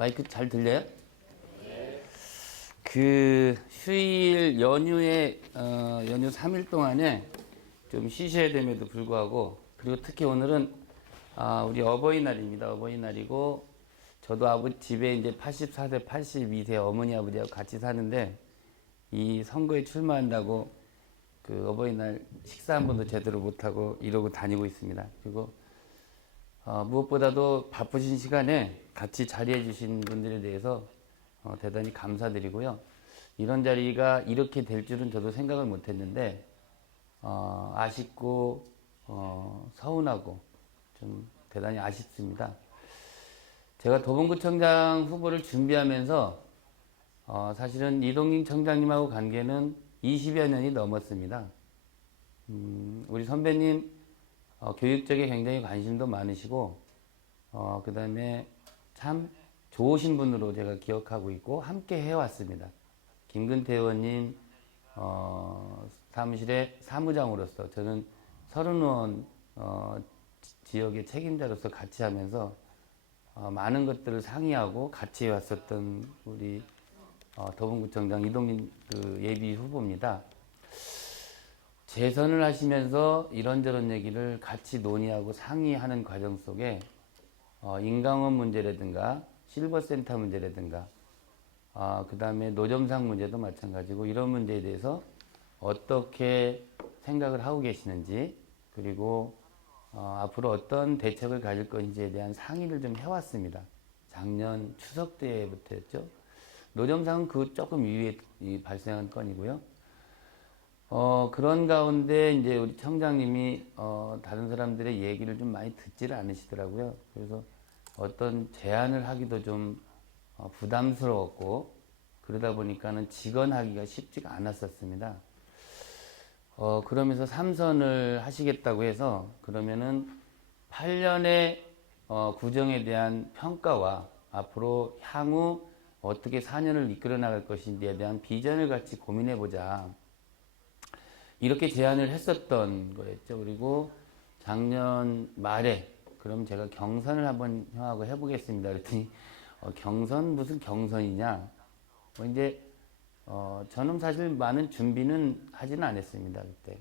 마이크 잘 들려요? 그 휴일 연휴에 연휴 3일 동안에 좀 쉬셔야 됨에도 불구하고, 그리고 특히 오늘은 우리 어버이날입니다. 어버이날이고, 저도 집에 이제 84세, 82세 어머니 아버지하고 같이 사는데, 이 선거에 출마한다고 그 어버이날 식사 한 번도 제대로 못하고 이러고 다니고 있습니다. 그리고 무엇보다도 바쁘신 시간에 같이 자리해 주신 분들에 대해서 대단히 감사드리고요. 이런 자리가 이렇게 될 줄은 저도 생각을 못 했는데, 아쉽고, 서운하고, 좀 대단히 아쉽습니다. 제가 도봉구청장 후보를 준비하면서, 사실은 이동진 청장님하고 관계는 20여 년이 넘었습니다. 우리 선배님, 교육 쪽에 굉장히 관심도 많으시고, 그 다음에 참 좋으신 분으로 제가 기억하고 있고, 함께 해왔습니다. 김근태 의원님, 사무실의 사무장으로서 저는 서른의원, 지역의 책임자로서 같이 하면서, 많은 것들을 상의하고 같이 해왔었던 우리, 도봉구청장 이동진 예비 후보입니다. 재선을 하시면서 이런저런 얘기를 같이 논의하고 상의하는 과정 속에 인강원 문제라든가 실버센터 문제라든가 그 다음에 노점상 문제도 마찬가지고 이런 문제에 대해서 어떻게 생각을 하고 계시는지, 그리고 앞으로 어떤 대책을 가질 것인지에 대한 상의를 좀 해왔습니다. 작년 추석 때부터였죠. 노점상은 그 조금 이후에 발생한 건이고요. 그런 가운데 이제 우리 청장님이 다른 사람들의 얘기를 좀 많이 듣지를 않으시더라고요. 그래서 어떤 제안을 하기도 좀 부담스러웠고, 그러다 보니까는 직언하기가 쉽지가 않았었습니다. 그러면서 3선을 하시겠다고 해서, 그러면은 8년의 구정에 대한 평가와 앞으로 향후 어떻게 4년을 이끌어 나갈 것인지에 대한 비전을 같이 고민해보자, 이렇게 제안을 했었던 거였죠. 그리고 작년 말에 그럼 제가 경선을 한번 형하고 해보겠습니다. 그랬더니 경선 무슨 경선이냐. 이제 저는 사실 많은 준비는 하지는 않았습니다. 그때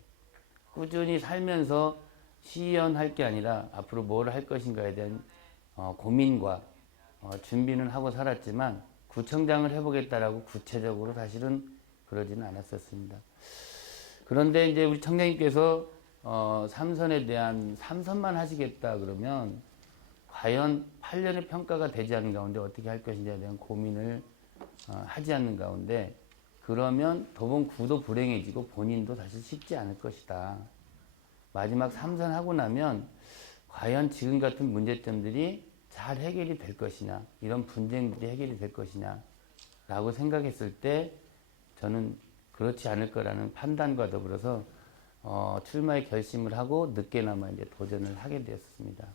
꾸준히 살면서 시연할 게 아니라 앞으로 뭘 할 것인가에 대한 고민과 준비는 하고 살았지만, 구청장을 해보겠다라고 구체적으로 사실은 그러지는 않았었습니다. 그런데 이제 우리 청장님께서 3선에 대한 3선만 하시겠다 그러면 과연 8년의 평가가 되지 않는 가운데 어떻게 할 것인지에 대한 고민을 하지 않는 가운데, 그러면 도봉구도 불행해지고 본인도 사실 쉽지 않을 것이다. 마지막 3선 하고 나면 과연 지금 같은 문제점들이 잘 해결이 될 것이냐, 이런 분쟁들이 해결이 될 것이냐 라고 생각했을 때 저는 그렇지 않을 거라는 판단과 더불어서 출마의 결심을 하고 늦게나마 이제 도전을 하게 되었습니다.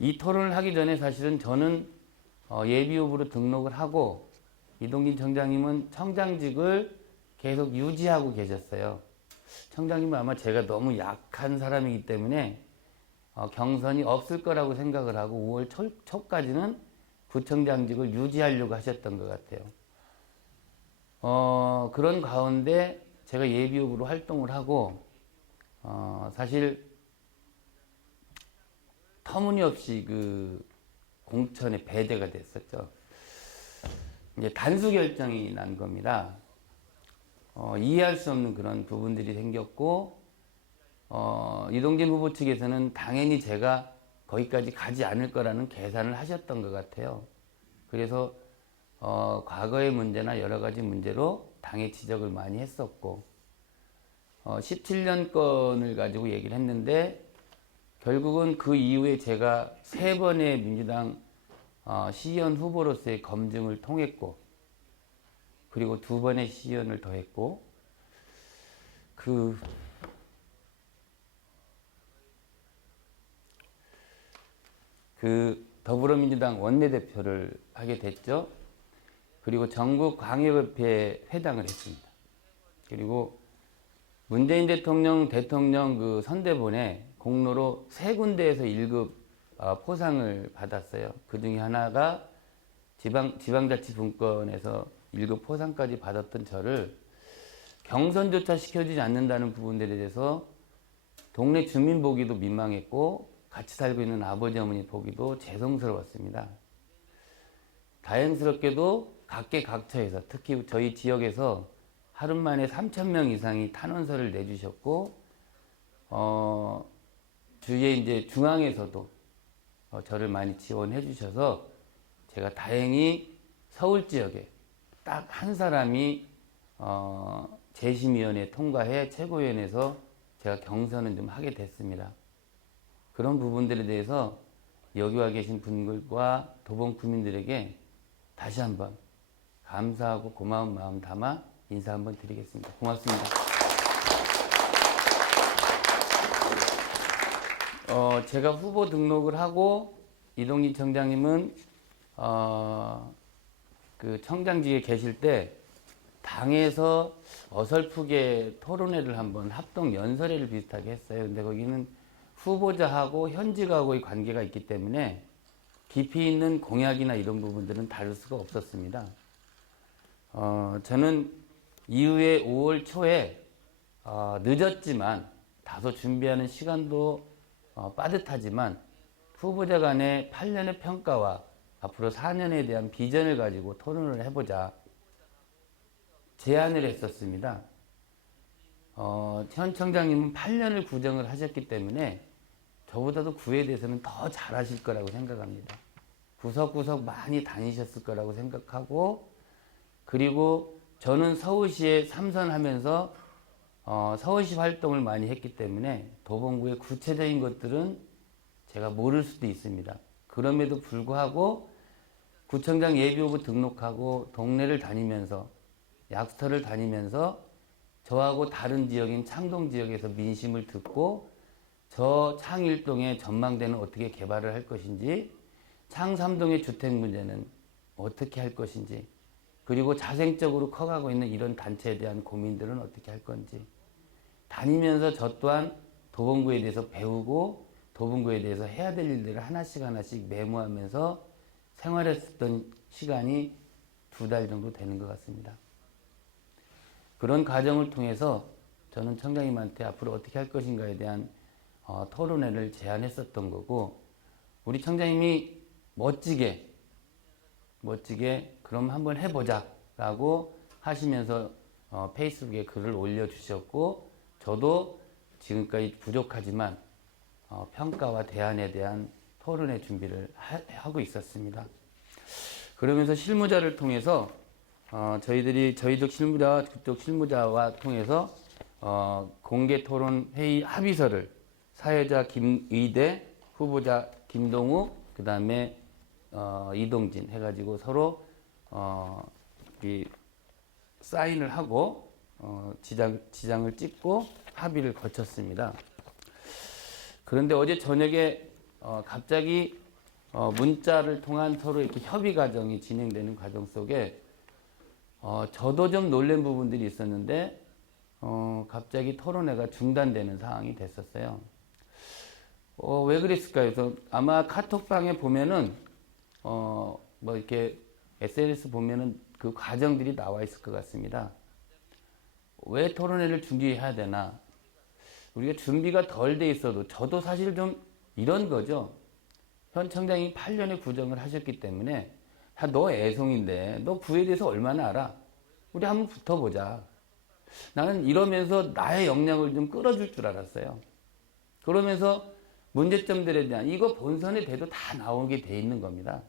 이 토론을 하기 전에 사실은 저는 예비 후보로 등록을 하고, 이동진 청장님은 청장직을 계속 유지하고 계셨어요. 청장님은 아마 제가 너무 약한 사람이기 때문에 경선이 없을 거라고 생각을 하고 5월 초까지는 구청장직을 유지하려고 하셨던 것 같아요. 그런 가운데 제가 예비 후보로 활동을 하고, 사실 터무니없이 그 공천에 배제가 됐었죠. 이제 단수 결정이 난 겁니다. 이해할 수 없는 그런 부분들이 생겼고, 이동진 후보 측에서는 당연히 제가 거기까지 가지 않을 거라는 계산을 하셨던 것 같아요. 그래서 과거의 문제나 여러 가지 문제로 당의 지적을 많이 했었고, 17년 건을 가지고 얘기를 했는데, 결국은 그 이후에 제가 3번의 민주당 시의원 후보로서의 검증을 통했고, 그리고 2번의 시의원을 더 했고, 더불어민주당 원내대표를 하게 됐죠. 그리고 전국 광역협회 회장을 했습니다. 그리고 문재인 대통령 그 선대본에 공로로 3군데에서 1급 포상을 받았어요. 그 중에 하나가 지방자치분권에서 1급 포상까지 받았던 저를 경선조차 시켜주지 않는다는 부분들에 대해서 동네 주민 보기도 민망했고 같이 살고 있는 아버지 어머니 보기도 죄송스러웠습니다. 다행스럽게도 각계각처에서 특히 저희 지역에서 하루 만에 3,000명 이상이 탄원서를 내주셨고 주위에 이제 중앙에서도 저를 많이 지원해 주셔서 제가 다행히 서울 지역에 딱 한 사람이 재심위원회 통과해 최고위원회에서 제가 경선을 좀 하게 됐습니다. 그런 부분들에 대해서 여기 와 계신 분들과 도봉 구민들에게 다시 한번 감사하고 고마운 마음 담아 인사 한번 드리겠습니다. 고맙습니다. 제가 후보 등록을 하고 이동진 청장님은 그 청장직에 계실 때 당에서 어설프게 토론회를 한번 합동 연설회를 비슷하게 했어요. 근데 거기는 후보자하고 현직하고의 관계가 있기 때문에 깊이 있는 공약이나 이런 부분들은 다룰 수가 없었습니다. 저는 이후에 5월 초에 늦었지만 다소 준비하는 시간도 빠듯하지만 후보자 간의 8년의 평가와 앞으로 4년에 대한 비전을 가지고 토론을 해보자 제안을 했었습니다. 현 청장님은 8년을 구정을 하셨기 때문에 저보다도 구에 대해서는 더 잘하실 거라고 생각합니다. 구석구석 많이 다니셨을 거라고 생각하고, 그리고 저는 서울시에 삼선하면서 서울시 활동을 많이 했기 때문에 도봉구의 구체적인 것들은 제가 모를 수도 있습니다. 그럼에도 불구하고 구청장 예비후보 등록하고 동네를 다니면서 약수터를 다니면서 저하고 다른 지역인 창동 지역에서 민심을 듣고 저 창일동의 전망대는 어떻게 개발을 할 것인지, 창삼동의 주택 문제는 어떻게 할 것인지, 그리고 자생적으로 커가고 있는 이런 단체에 대한 고민들은 어떻게 할 건지 다니면서 저 또한 도봉구에 대해서 배우고 도봉구에 대해서 해야 될 일들을 하나씩 메모하면서 생활했었던 시간이 2달 정도 되는 것 같습니다. 그런 과정을 통해서 저는 청장님한테 앞으로 어떻게 할 것인가에 대한 토론회를 제안했었던 거고, 우리 청장님이 멋지게 그럼 한번 해보자 라고 하시면서 페이스북에 글을 올려주셨고, 저도 지금까지 부족하지만 평가와 대안에 대한 토론회 준비를 하고 있었습니다. 그러면서 실무자를 통해서 저희도 실무자, 그쪽 실무자와 통해서 공개 토론 회의 합의서를 사회자 김의대, 후보자 김동우, 그 다음에 이동진 해가지고 서로 이 사인을 하고 지장을 찍고 합의를 거쳤습니다. 그런데 어제 저녁에 갑자기 문자를 통한 서로 이렇게 협의 과정이 진행되는 과정 속에 저도 좀 놀란 부분들이 있었는데 갑자기 토론회가 중단되는 상황이 됐었어요. 왜 그랬을까요? 그래서 아마 카톡방에 보면은 뭐 이렇게 SNS 보면은 그 과정들이 나와 있을 것 같습니다. 왜 토론회를 준비해야 되나? 우리가 준비가 덜 돼 있어도 저도 사실 좀 이런 거죠. 현 청장이 8년의 구정을 하셨기 때문에 너 애송인데 너 구에 대해서 얼마나 알아? 우리 한번 붙어보자. 나는 이러면서 나의 역량을 좀 끌어줄 줄 알았어요. 그러면서 문제점들에 대한 이거 본선에 돼도 다 나오게 돼 있는 겁니다.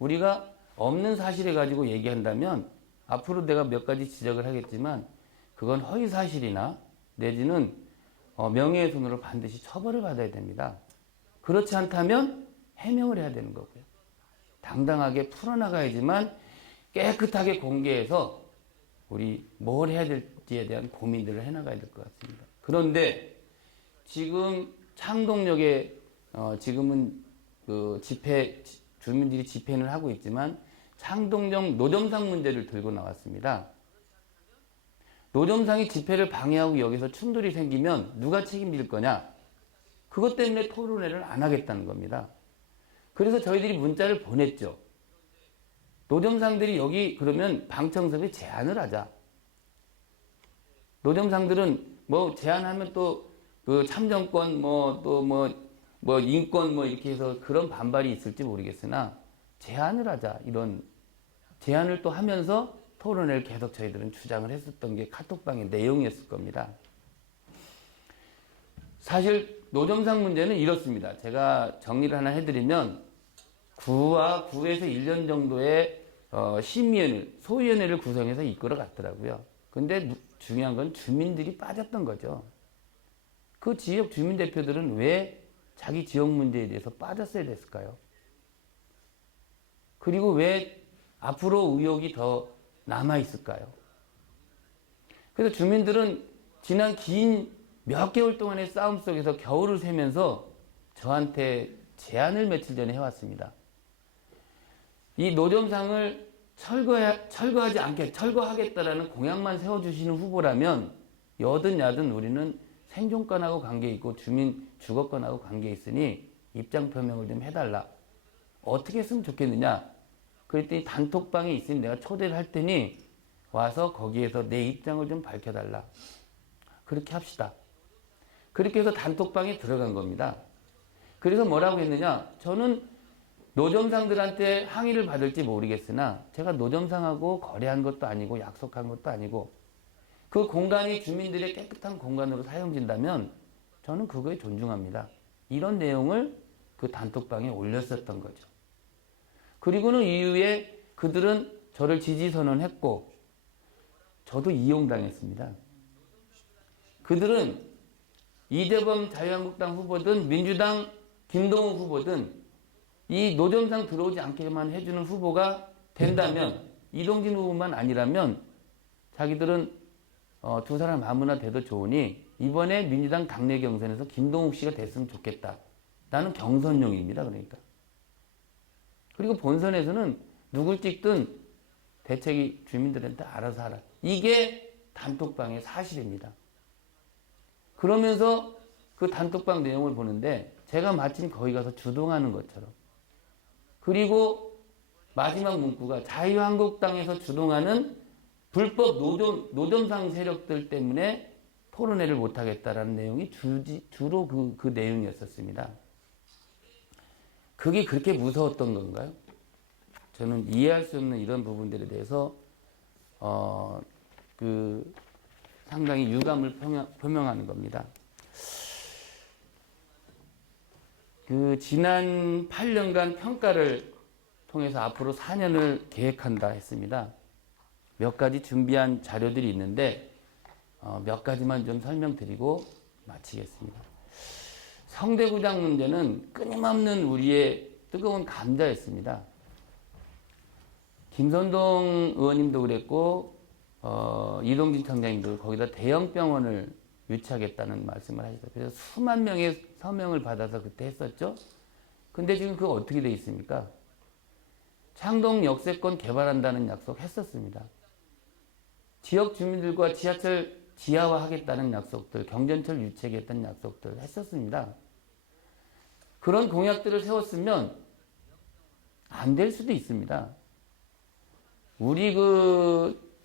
우리가 없는 사실을 가지고 얘기한다면 앞으로 내가 몇 가지 지적을 하겠지만 그건 허위사실이나 내지는 명예훼손으로 반드시 처벌을 받아야 됩니다. 그렇지 않다면 해명을 해야 되는 거고요. 당당하게 풀어나가야지만 깨끗하게 공개해서 우리 뭘 해야 될지에 대한 고민들을 해나가야 될 것 같습니다. 그런데 지금 창동역에 지금은 그 주민들이 집회를 하고 있지만 창동역 노점상 문제를 들고 나왔습니다. 노점상이 집회를 방해하고 여기서 충돌이 생기면 누가 책임질 거냐? 그것 때문에 토론회를 안 하겠다는 겁니다. 그래서 저희들이 문자를 보냈죠. 노점상들이 여기 그러면 방청석에 제안을 하자. 노점상들은 뭐 제안하면 또 그 참정권 뭐 인권 뭐 이렇게 해서 그런 반발이 있을지 모르겠으나 제안을 하자. 이런 제안을 또 하면서 토론회를 계속 저희들은 주장을 했었던 게 카톡방의 내용이었을 겁니다. 사실 노점상 문제는 이렇습니다. 제가 정리를 하나 해드리면 구와 9에서 1년 정도의 심의위원회, 소위원회를 구성해서 이끌어 갔더라고요. 근데 중요한 건 주민들이 빠졌던 거죠. 그 지역 주민대표들은 왜 자기 지역 문제에 대해서 빠졌어야 됐을까요? 그리고 왜 앞으로 의혹이 더 남아있을까요? 그래서 주민들은 지난 긴 몇 개월 동안의 싸움 속에서 겨울을 새면서 저한테 제안을 며칠 전에 해왔습니다. 이 노점상을 철거하겠다라는 공약만 세워주시는 후보라면 여든 야든 우리는 생존권하고 관계있고 주민 주거권하고 관계있으니 입장 표명을 좀 해달라. 어떻게 했으면 좋겠느냐? 그랬더니 단톡방에 있으니 내가 초대를 할 테니 와서 거기에서 내 입장을 좀 밝혀달라. 그렇게 합시다. 그렇게 해서 단톡방에 들어간 겁니다. 그래서 뭐라고 했느냐? 저는 노점상들한테 항의를 받을지 모르겠으나 제가 노점상하고 거래한 것도 아니고 약속한 것도 아니고 그 공간이 주민들의 깨끗한 공간으로 사용된다면 저는 그거에 존중합니다. 이런 내용을 그 단톡방에 올렸었던 거죠. 그리고는 이후에 그들은 저를 지지 선언했고 저도 이용당했습니다. 그들은 이재범 자유한국당 후보든 민주당 김동욱 후보든 이 노점상 들어오지 않게만 해주는 후보가 된다면 이동진 후보만 아니라면 자기들은 두 사람 아무나 돼도 좋으니 이번에 민주당 당내 경선에서 김동욱 씨가 됐으면 좋겠다. 나는 경선용입니다. 그러니까. 그리고 본선에서는 누굴 찍든 대책이 주민들한테 알아서 하라. 이게 단톡방의 사실입니다. 그러면서 그 단톡방 내용을 보는데 제가 마침 거기 가서 주동하는 것처럼 그리고 마지막 문구가 자유한국당에서 주동하는 불법 노점상 세력들 때문에 토론회를 못하겠다라는 내용이 주로 그 내용이었었습니다. 그게 그렇게 무서웠던 건가요? 저는 이해할 수 없는 이런 부분들에 대해서 상당히 유감을 표명하는 겁니다. 지난 8년간 평가를 통해서 앞으로 4년을 계획한다 했습니다. 몇 가지 준비한 자료들이 있는데 몇 가지만 좀 설명드리고 마치겠습니다. 성대구장 문제는 끊임없는 우리의 뜨거운 감자였습니다. 김선동 의원님도 그랬고 이동진 청장님도 거기다 대형 병원을 유치하겠다는 말씀을 하셨어요. 그래서 수만 명의 서명을 받아서 그때 했었죠. 근데 지금 그거 어떻게 돼 있습니까? 창동 역세권 개발한다는 약속 했었습니다. 지역 주민들과 지하철 지하화하겠다는 약속들, 경전철 유치하겠다는 약속들 했었습니다. 그런 공약들을 세웠으면 안 될 수도 있습니다. 우리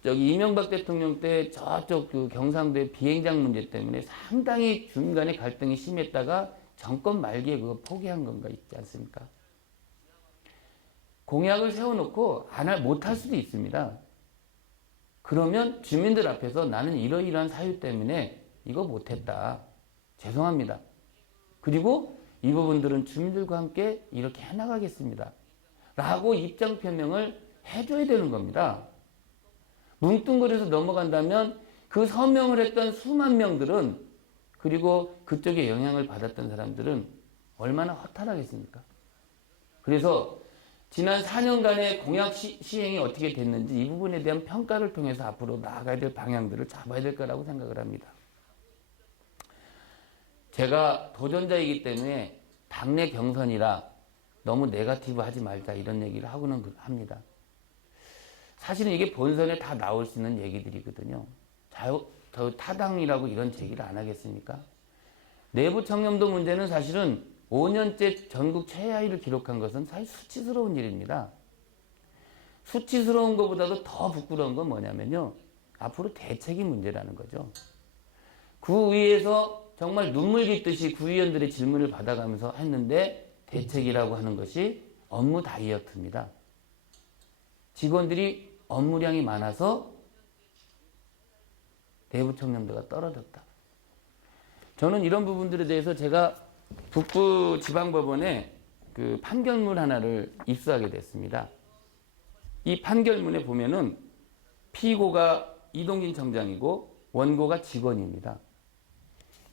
이명박 대통령 때 저쪽 경상도의 비행장 문제 때문에 상당히 주민 간의 갈등이 심했다가 정권 말기에 그거 포기한 건가 있지 않습니까? 공약을 세워놓고 못할 수도 있습니다. 그러면 주민들 앞에서 나는 이러이러한 사유 때문에 이거 못했다. 죄송합니다. 그리고 이 부분들은 주민들과 함께 이렇게 해나가겠습니다. 라고 입장 표명을 해줘야 되는 겁니다. 뭉뚱그려서 넘어간다면 그 서명을 했던 수만 명들은 그리고 그쪽에 영향을 받았던 사람들은 얼마나 허탈하겠습니까? 그래서 지난 4년간의 공약 시행이 어떻게 됐는지 이 부분에 대한 평가를 통해서 앞으로 나아가야 될 방향들을 잡아야 될 거라고 생각을 합니다. 제가 도전자이기 때문에 당내 경선이라 너무 네거티브 하지 말자 이런 얘기를 하고는 합니다. 사실은 이게 본선에 다 나올 수 있는 얘기들이거든요. 타당이라고 이런 제기를 안 하겠습니까? 내부 청렴도 문제는 사실은 5년째 전국 최하위를 기록한 것은 사실 수치스러운 일입니다. 수치스러운 것보다도 더 부끄러운 건 뭐냐면요. 앞으로 대책이 문제라는 거죠. 구의에서 정말 눈물 깃듯이 구의원들의 질문을 받아가면서 했는데 대책이라고 하는 것이 업무 다이어트입니다. 직원들이 업무량이 많아서 내부 청렴도가 떨어졌다. 저는 이런 부분들에 대해서 제가 북부지방법원에 그 판결문 하나를 입수하게 됐습니다. 이 판결문에 보면은 피고가 이동진 청장이고 원고가 직원입니다.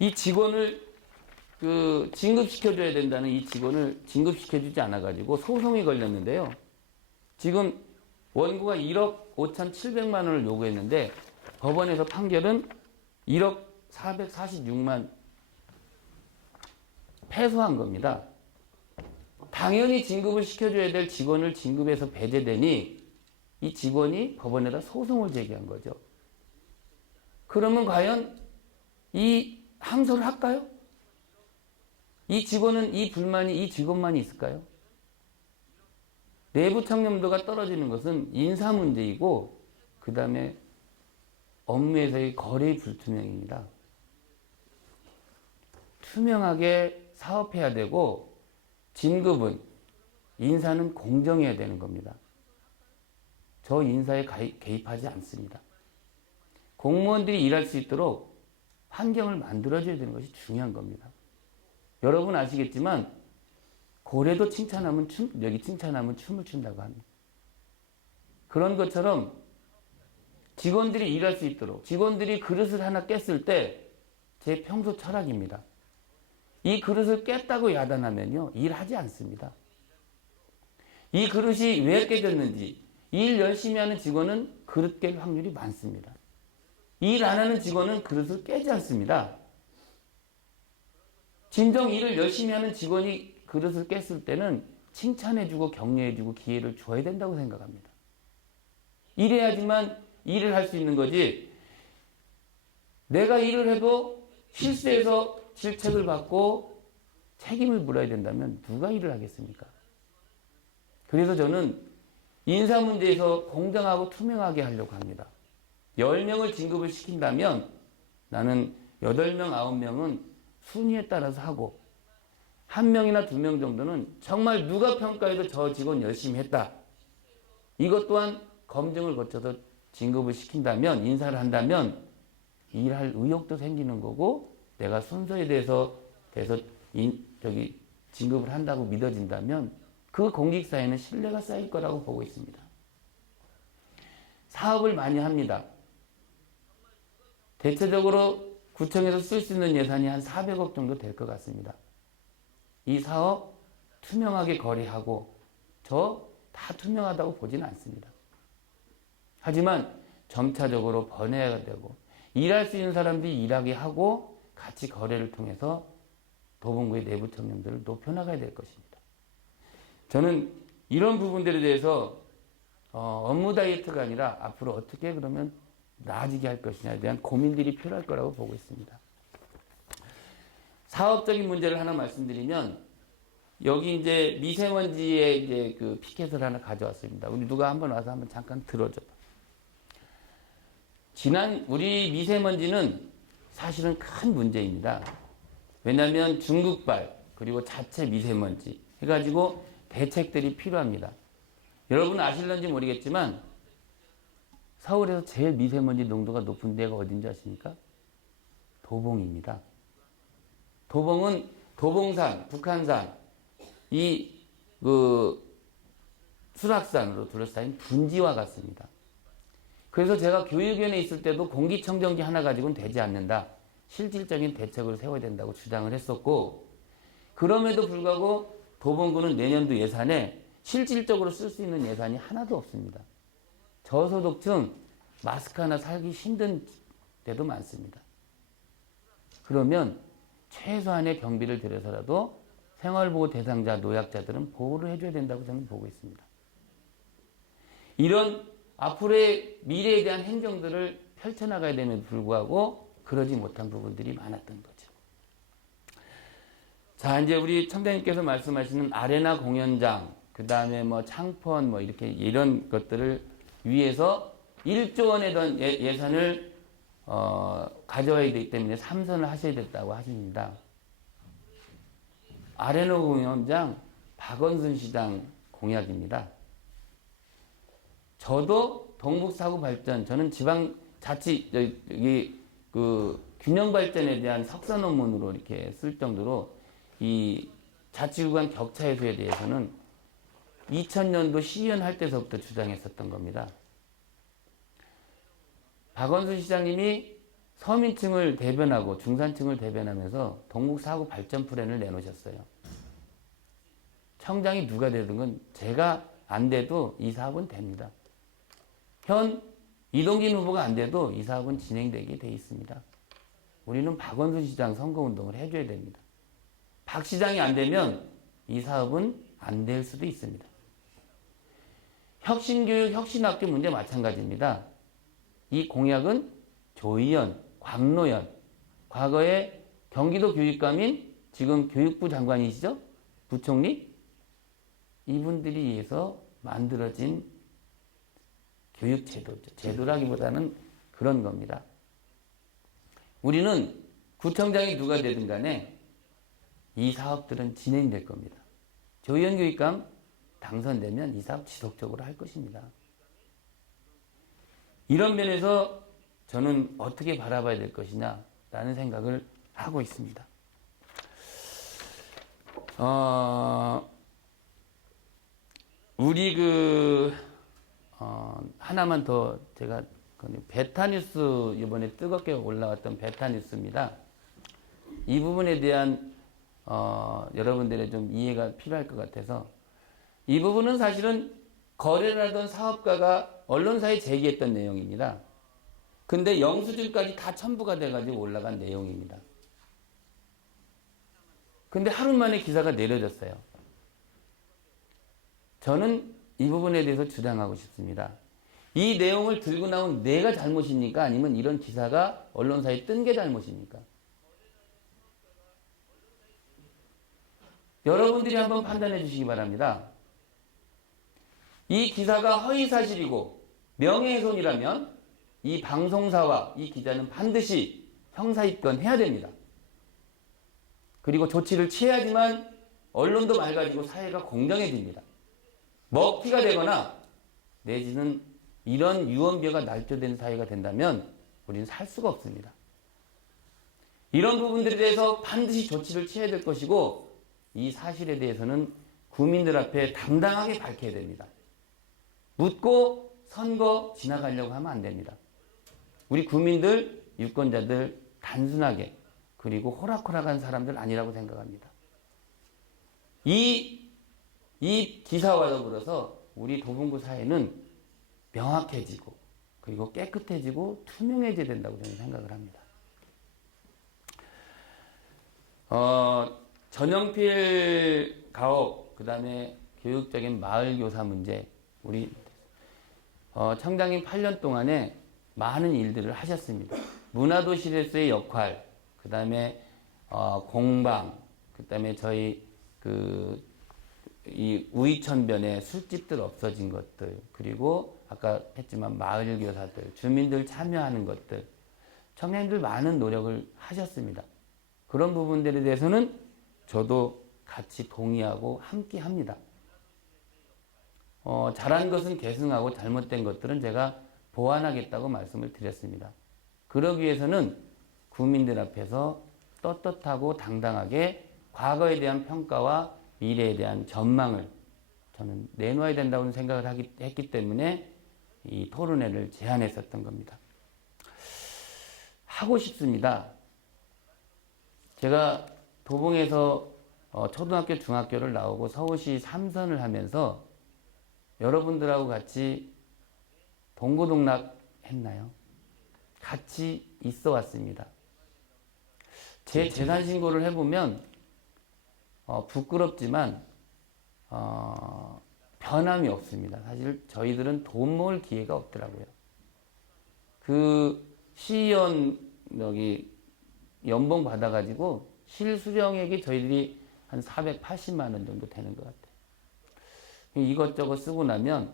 이 직원을 진급시켜줘야 된다는 이 직원을 진급시켜주지 않아가지고 소송이 걸렸는데요. 지금 원고가 1억 5,700만 원을 요구했는데 법원에서 판결은 1억 446만 패소한 겁니다. 당연히 진급을 시켜줘야 될 직원을 진급해서 배제되니 이 직원이 법원에다 소송을 제기한 거죠. 그러면 과연 이 항소를 할까요? 이 직원은 이 불만이 이 직원만이 있을까요? 내부 청렴도가 떨어지는 것은 인사 문제이고 그 다음에 업무에서의 거래 불투명입니다. 투명하게 사업해야 되고 진급은 인사는 공정해야 되는 겁니다. 저 인사에 개입하지 않습니다. 공무원들이 일할 수 있도록 환경을 만들어줘야 되는 것이 중요한 겁니다. 여러분 아시겠지만 고래도 칭찬하면 여기 칭찬하면 춤을 춘다고 합니다. 그런 것처럼 직원들이 일할 수 있도록 직원들이 그릇을 하나 깼을 때 제 평소 철학입니다. 이 그릇을 깼다고 야단하면요 일하지 않습니다. 이 그릇이 왜 깨졌는지 일 열심히 하는 직원은 그릇 깰 확률이 많습니다. 일 안 하는 직원은 그릇을 깨지 않습니다. 진정 일을 열심히 하는 직원이 그릇을 깼을 때는 칭찬해주고 격려해주고 기회를 줘야 된다고 생각합니다. 이래야지만 일을 할 수 있는 거지. 내가 일을 해도 실수해서 질책을 받고 책임을 물어야 된다면 누가 일을 하겠습니까? 그래서 저는 인사 문제에서 공정하고 투명하게 하려고 합니다. 10명을 진급을 시킨다면 나는 8명, 9명은 순위에 따라서 하고 1명이나 2명 정도는 정말 누가 평가해도 저 직원 열심히 했다. 이것 또한 검증을 거쳐서 진급을 시킨다면 인사를 한다면 일할 의욕도 생기는 거고 내가 순서에 대해서 진급을 한다고 믿어진다면 그 공직사회는 신뢰가 쌓일 거라고 보고 있습니다. 사업을 많이 합니다. 대체적으로 구청에서 쓸 수 있는 예산이 한 400억 정도 될 것 같습니다. 이 사업 투명하게 거래하고 저 다 투명하다고 보지는 않습니다. 하지만 점차적으로 번해야 되고 일할 수 있는 사람들이 일하게 하고 같이 거래를 통해서 도봉구의 내부 청렴도를 높여나가야 될 것입니다. 저는 이런 부분들에 대해서 업무 다이어트가 아니라 앞으로 어떻게 그러면 나아지게 할 것이냐에 대한 고민들이 필요할 거라고 보고 있습니다. 사업적인 문제를 하나 말씀드리면 여기 이제 미세먼지의 이제 그 피켓을 하나 가져왔습니다. 우리 누가 한번 와서 한번 잠깐 들어줘. 우리 미세먼지는 사실은 큰 문제입니다. 왜냐하면 중국발 그리고 자체 미세먼지 해가지고 대책들이 필요합니다. 여러분 아실런지 모르겠지만 서울에서 제일 미세먼지 농도가 높은 데가 어딘지 아십니까? 도봉입니다. 도봉은 도봉산, 북한산, 수락산으로 둘러싸인 분지와 같습니다. 그래서 제가 교육위원회에 있을 때도 공기청정기 하나 가지고는 되지 않는다. 실질적인 대책을 세워야 된다고 주장을 했었고 그럼에도 불구하고 도봉구는 내년도 예산에 실질적으로 쓸 수 있는 예산이 하나도 없습니다. 저소득층 마스크 하나 사기 힘든 데도 많습니다. 그러면 최소한의 경비를 들여서라도 생활보호 대상자 노약자들은 보호를 해줘야 된다고 저는 보고 있습니다. 이런 앞으로의 미래에 대한 행정들을 펼쳐나가야 됨에도 불구하고 그러지 못한 부분들이 많았던 거죠. 자, 이제 우리 청장님께서 말씀하시는 아레나 공연장 그 다음에 뭐 창펀 뭐 이렇게 이런 것들을 위해서 1조 원에 대한 예산을 가져와야 되기 때문에 3선을 하셔야 됐다고 하십니다. 아레노 공연장 박원순 시장 공약입니다. 저도 동북사구 발전, 저는 지방자치 여기 그 균형 발전에 대한 석사 논문으로 이렇게 쓸 정도로 이 자치구간 격차 해소에 대해서는 2000년도 시의원 할 때서부터 주장했었던 겁니다. 박원순 시장님이 서민층을 대변하고 중산층을 대변하면서 동북 4구 발전 플랜을 내놓으셨어요. 청장이 누가 되든 건 제가 안 돼도 이 사업은 됩니다. 현 이동진 후보가 안 돼도 이 사업은 진행되게 돼 있습니다. 우리는 박원순 시장 선거운동을 해줘야 됩니다. 박 시장이 안 되면 이 사업은 안 될 수도 있습니다. 혁신교육, 혁신학교 문제 마찬가지입니다. 이 공약은 조희연, 광노현, 과거에 경기도 교육감인 지금 교육부 장관이시죠? 부총리? 이분들이 위해서 만들어진 교육제도죠. 제도라기보다는 그런 겁니다. 우리는 구청장이 누가 되든 간에 이 사업들은 진행될 겁니다. 조희연 교육감 당선되면 이 사업 지속적으로 할 것입니다. 이런 면에서 저는 어떻게 바라봐야 될 것이냐라는 생각을 하고 있습니다. 우리 하나만 더 제가 베타뉴스 이번에 뜨겁게 올라왔던 베타뉴스입니다. 이 부분에 대한 여러분들의 좀 이해가 필요할 것 같아서 이 부분은 사실은 거래를 하던 사업가가 언론사에 제기했던 내용입니다. 근데 영수증까지 다 첨부가 돼가지고 올라간 내용입니다. 근데 하루 만에 기사가 내려졌어요. 저는 이 부분에 대해서 주장하고 싶습니다. 이 내용을 들고 나온 내가 잘못입니까? 아니면 이런 기사가 언론사에 뜬 게 잘못입니까? 여러분들이 한번 판단해 주시기 바랍니다. 이 기사가 허위사실이고 명예훼손이라면 이 방송사와 이 기자는 반드시 형사입건해야 됩니다. 그리고 조치를 취해야지만 언론도 맑아지고 사회가 공정해집니다. 먹튀가 되거나 내지는 이런 유언비어가 날조된 사회가 된다면 우리는 살 수가 없습니다. 이런 부분들에 대해서 반드시 조치를 취해야 될 것이고 이 사실에 대해서는 국민들 앞에 당당하게 밝혀야 됩니다. 묻고 선거 지나가려고 하면 안 됩니다. 우리 국민들, 유권자들 단순하게 그리고 호락호락한 사람들 아니라고 생각합니다. 이 기사와 더불어서 우리 도봉구 사회는 명확해지고 그리고 깨끗해지고 투명해져야 된다고 저는 생각을 합니다. 전영필 가옥, 그 다음에 교육적인 마을교사 문제, 우리 청장님 8년 동안에 많은 일들을 하셨습니다. 문화도시에서의 역할, 그 다음에 공방, 그 다음에 저희 이 우이천변에 술집들 없어진 것들, 그리고 아까 했지만 마을교사들, 주민들 참여하는 것들, 청년들 많은 노력을 하셨습니다. 그런 부분들에 대해서는 저도 같이 동의하고 함께 합니다. 잘한 것은 계승하고 잘못된 것들은 제가 보완하겠다고 말씀을 드렸습니다. 그러기 위해서는 국민들 앞에서 떳떳하고 당당하게 과거에 대한 평가와 미래에 대한 전망을 저는 내놓아야 된다고 생각을 했기 때문에 이 토론회를 제안했었던 겁니다. 하고 싶습니다. 제가 도봉에서 초등학교, 중학교를 나오고 서울시 3선을 하면서 여러분들하고 같이 동고동락 했나요? 같이 있어 왔습니다. 제 재산 신고를 해보면 부끄럽지만 변함이 없습니다. 사실 저희들은 돈 모을 기회가 없더라고요. 그 시의원 연봉 받아가지고 실수령액이 저희들이 한 480만 원 정도 되는 것 같아요. 이것저것 쓰고 나면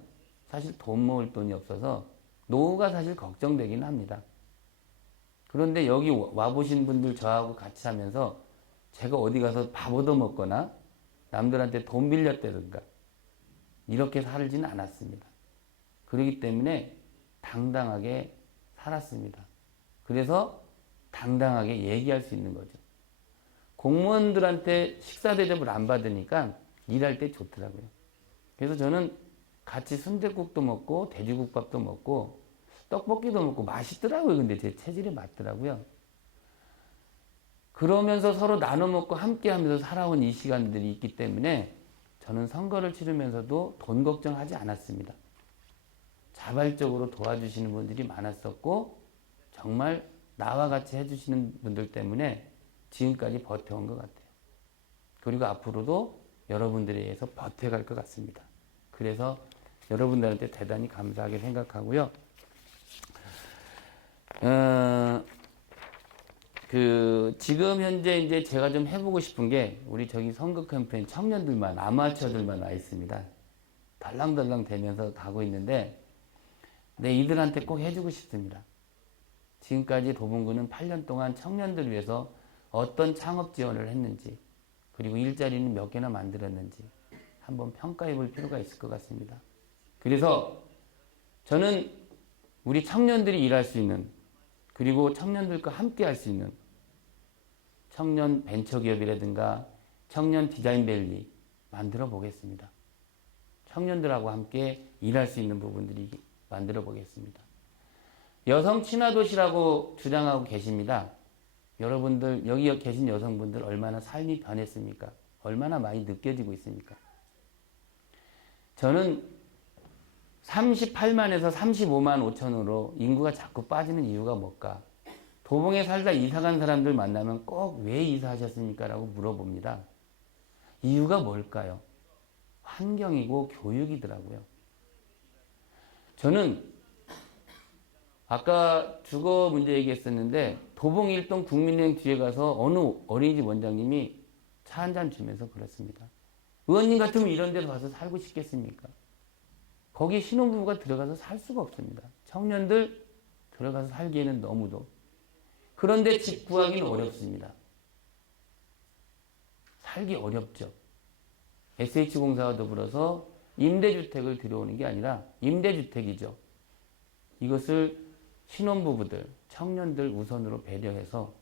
사실 돈 모을 돈이 없어서 노후가 사실 걱정되긴 합니다. 그런데 여기 와보신 분들 저하고 같이 하면서 제가 어디 가서 밥 얻어먹거나 남들한테 돈 빌렸다든가 이렇게 살지는 않았습니다. 그렇기 때문에 당당하게 살았습니다. 그래서 당당하게 얘기할 수 있는 거죠. 공무원들한테 식사 대접을 안 받으니까 일할 때 좋더라고요. 그래서 저는 같이 순댓국도 먹고 돼지국밥도 먹고 떡볶이도 먹고 맛있더라고요. 근데 제 체질에 맞더라고요. 그러면서 서로 나눠 먹고 함께 하면서 살아온 이 시간들이 있기 때문에 저는 선거를 치르면서도 돈 걱정하지 않았습니다. 자발적으로 도와주시는 분들이 많았었고 정말 나와 같이 해주시는 분들 때문에 지금까지 버텨온 것 같아요. 그리고 앞으로도 여러분들에 의해서 버텨갈 것 같습니다. 그래서 여러분들한테 대단히 감사하게 생각하고요. 지금 현재 이제 제가 좀 해보고 싶은 게 우리 저기 선거 캠페인 청년들만, 아마추어들만 와 있습니다. 덜렁덜렁 되면서 가고 있는데, 네, 이들한테 꼭 해주고 싶습니다. 지금까지 도봉구는 8년 동안 청년들을 위해서 어떤 창업 지원을 했는지, 그리고 일자리는 몇 개나 만들었는지 한번 평가해 볼 필요가 있을 것 같습니다. 그래서 저는 우리 청년들이 일할 수 있는, 그리고 청년들과 함께 할 수 있는 청년 벤처기업이라든가 청년 디자인밸리 만들어 보겠습니다. 청년들하고 함께 일할 수 있는 부분들이 만들어 보겠습니다. 여성 친화 도시라고 주장하고 계십니다. 여러분들 여기 계신 여성분들 얼마나 삶이 변했습니까? 얼마나 많이 느껴지고 있습니까? 저는 38만에서 35만 5천으로 인구가 자꾸 빠지는 이유가 뭘까? 도봉에 살다 이사간 사람들 만나면 꼭 왜 이사하셨습니까? 라고 물어봅니다. 이유가 뭘까요? 환경이고 교육이더라고요. 저는 아까 주거 문제 얘기했었는데 도봉 1동 국민은행 뒤에 가서 어느 어린이집 원장님이 차 한 잔 주면서 그랬습니다. 의원님 같으면 이런 데서 가서 살고 싶겠습니까? 거기 신혼부부가 들어가서 살 수가 없습니다. 청년들 들어가서 살기에는 너무도. 그런데 집 구하기는 어렵습니다. 살기 어렵죠. SH공사와 더불어서 임대주택을 들여오는 게 아니라 임대주택이죠. 이것을 신혼부부들, 청년들 우선으로 배려해서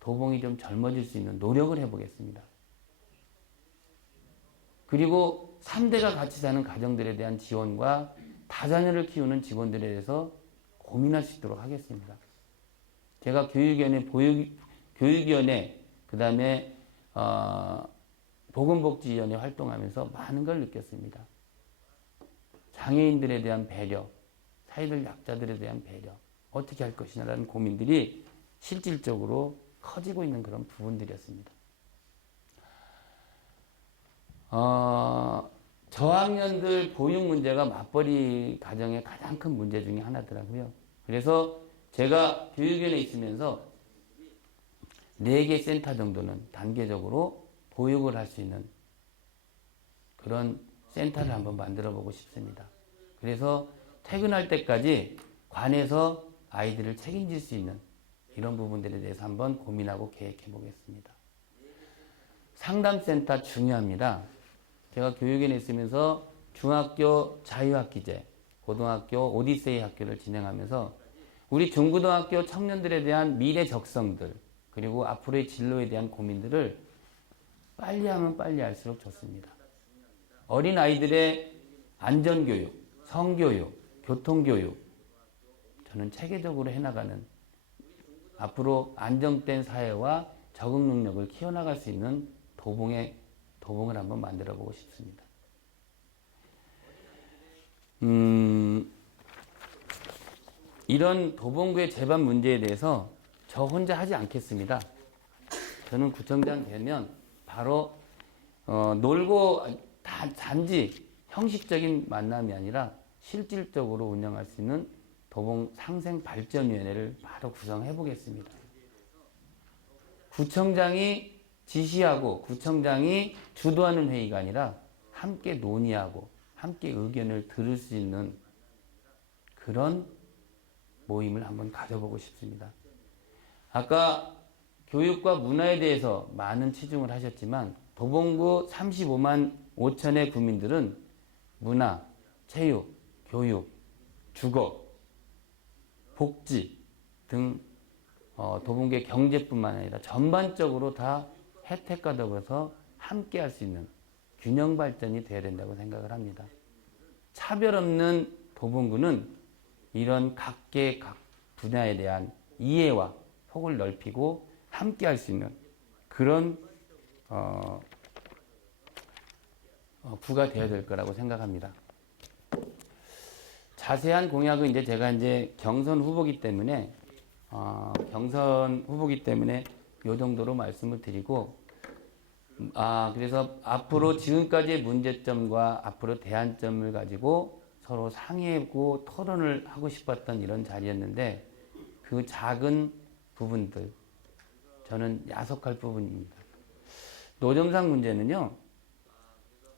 도봉이 좀 젊어질 수 있는 노력을 해보겠습니다. 그리고 3대가 같이 사는 가정들에 대한 지원과 다자녀를 키우는 직원들에 대해서 고민할 수 있도록 하겠습니다. 제가 교육위원회, 그 다음에 보건복지위원회 활동하면서 많은 걸 느꼈습니다. 장애인들에 대한 배려, 사회적 약자들에 대한 배려, 어떻게 할 것이냐라는 고민들이 실질적으로 커지고 있는 그런 부분들이었습니다. 저학년들 보육 문제가 맞벌이 가정의 가장 큰 문제 중에 하나더라고요. 그래서 제가 교육위원회에 있으면서 4개 센터 정도는 단계적으로 보육을 할 수 있는 그런 센터를 한번 만들어 보고 싶습니다. 그래서 퇴근할 때까지 관에서 아이들을 책임질 수 있는 이런 부분들에 대해서 한번 고민하고 계획해 보겠습니다. 상담센터 중요합니다. 제가 교육위원회에 있으면서 중학교 자유학기제, 고등학교 오디세이 학교를 진행하면서 우리 중고등학교 청년들에 대한 미래 적성들, 그리고 앞으로의 진로에 대한 고민들을 빨리 하면 빨리 할수록 좋습니다. 어린 아이들의 안전교육, 성교육, 교통교육, 저는 체계적으로 해나가는 앞으로 안정된 사회와 적응 능력을 키워나갈 수 있는 도봉을 한번 만들어 보고 싶습니다. 이런 도봉구의 제반 문제에 대해서 저 혼자 하지 않겠습니다. 저는 구청장 되면 바로 놀고 단지 형식적인 만남이 아니라 실질적으로 운영할 수 있는 도봉 상생발전위원회를 바로 구성해 보겠습니다. 구청장이 지시하고 구청장이 주도하는 회의가 아니라 함께 논의하고 함께 의견을 들을 수 있는 그런 모임을 한번 가져보고 싶습니다. 아까 교육과 문화에 대해서 많은 치중을 하셨지만 도봉구 35만 5천의 구민들은 문화, 체육, 교육, 주거, 복지 등 도봉구의 경제뿐만 아니라 전반적으로 다 혜택과 더불어서 함께 할 수 있는 균형 발전이 되어야 된다고 생각을 합니다. 차별 없는 도봉구는 이런 각계 각 분야에 대한 이해와 폭을 넓히고 함께 할 수 있는 그런 구가 되어야 될 거라고 생각합니다. 자세한 공약은 제가 경선 후보기 때문에 요 정도로 말씀을 드리고 그래서 앞으로 지금까지의 문제점과 앞으로 대안점을 가지고 서로 상의하고 토론을 하고 싶었던 이런 자리였는데 그 작은 부분들 저는 야속할 부분입니다. 노점상 문제는요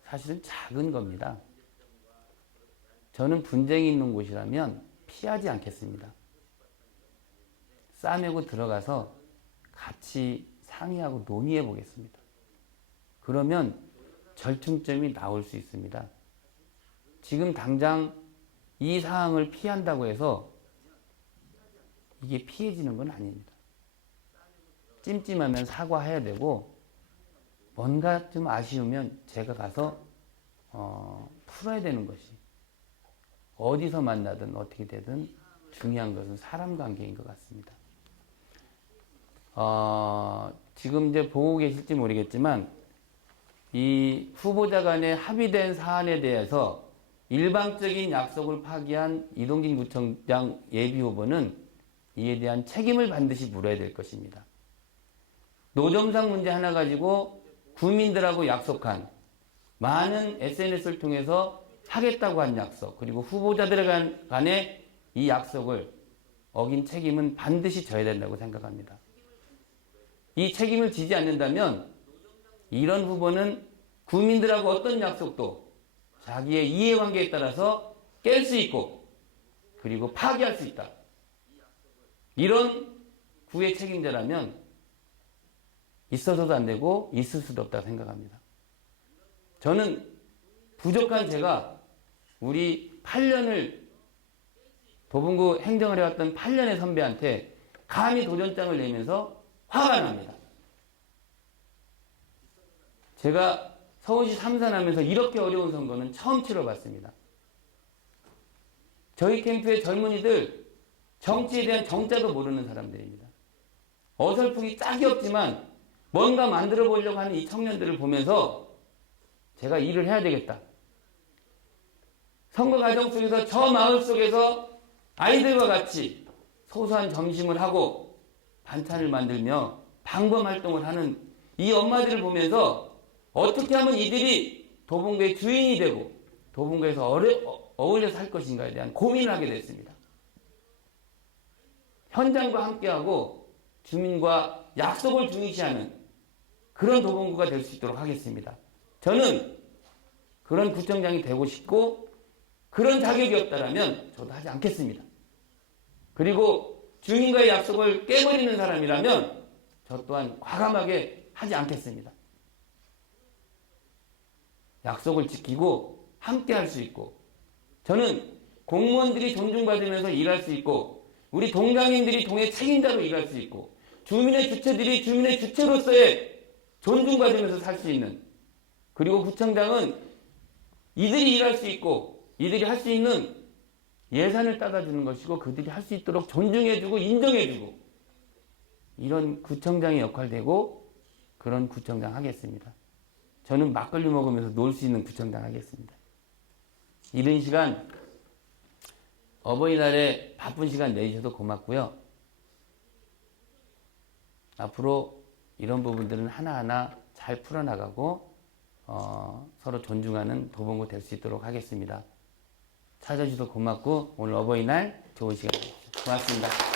사실은 작은 겁니다. 저는 분쟁이 있는 곳이라면 피하지 않겠습니다. 싸매고 들어가서 같이 상의하고 논의해 보겠습니다. 그러면 절충점이 나올 수 있습니다. 지금 당장 이 사항을 피한다고 해서 이게 피해지는 건 아닙니다. 찜찜하면 사과해야 되고 뭔가 좀 아쉬우면 제가 가서 풀어야 되는 것이 어디서 만나든 어떻게 되든 중요한 것은 사람 관계인 것 같습니다. 지금 보고 계실지 모르겠지만 이 후보자 간에 합의된 사안에 대해서 일방적인 약속을 파기한 이동진 구청장 예비후보는 이에 대한 책임을 반드시 물어야 될 것입니다. 노점상 문제 하나 가지고 국민들하고 약속한 많은 SNS를 통해서 하겠다고 한 약속 그리고 후보자들 간에 이 약속을 어긴 책임은 반드시 져야 된다고 생각합니다. 이 책임을 지지 않는다면 이런 후보는 국민들하고 어떤 약속도 자기의 이해관계에 따라서 깰 수 있고 그리고 파기할 수 있다. 이런 구의 책임자라면 있어서도 안 되고 있을 수도 없다고 생각합니다. 저는 부족한 제가 우리 8년을 도봉구 행정을 해왔던 8년의 선배한테 감히 도전장을 내면서 화가 납니다. 제가 서울시 삼선하면서 이렇게 어려운 선거는 처음 치러봤습니다. 저희 캠프의 젊은이들 정치에 대한 정자도 모르는 사람들입니다. 어설프기 짝이 없지만 뭔가 만들어 보려고 하는 이 청년들을 보면서 제가 일을 해야 되겠다. 선거 과정 속에서 저 마을 속에서 아이들과 같이 소소한 점심을 하고 반찬을 만들며 방범 활동을 하는 이 엄마들을 보면서 어떻게 하면 이들이 도봉구의 주인이 되고 도봉구에서 어울려 살 것인가에 대한 고민을 하게 됐습니다. 현장과 함께하고 주민과 약속을 중시하는 그런 도봉구가 될 수 있도록 하겠습니다. 저는 그런 구청장이 되고 싶고 그런 자격이 없다면 저도 하지 않겠습니다. 그리고 주민과의 약속을 깨버리는 사람이라면 저 또한 과감하게 하지 않겠습니다. 약속을 지키고 함께 할 수 있고 저는 공무원들이 존중받으면서 일할 수 있고 우리 동장님들이 동의 책임자로 일할 수 있고 주민의 주체들이 주민의 주체로서의 존중받으면서 살 수 있는 그리고 구청장은 이들이 일할 수 있고 이들이 할 수 있는 예산을 따라주는 것이고 그들이 할 수 있도록 존중해주고 인정해주고 이런 구청장의 역할 되고 그런 구청장 하겠습니다. 저는 막걸리 먹으면서 놀 수 있는 구청장 하겠습니다. 이른 시간 어버이날에 바쁜 시간 내주셔서 고맙고요. 앞으로 이런 부분들은 하나하나 잘 풀어나가고 서로 존중하는 도봉구 될 수 있도록 하겠습니다. 찾아주셔서 고맙고 오늘 어버이날 좋은 시간 되십시오. 고맙습니다.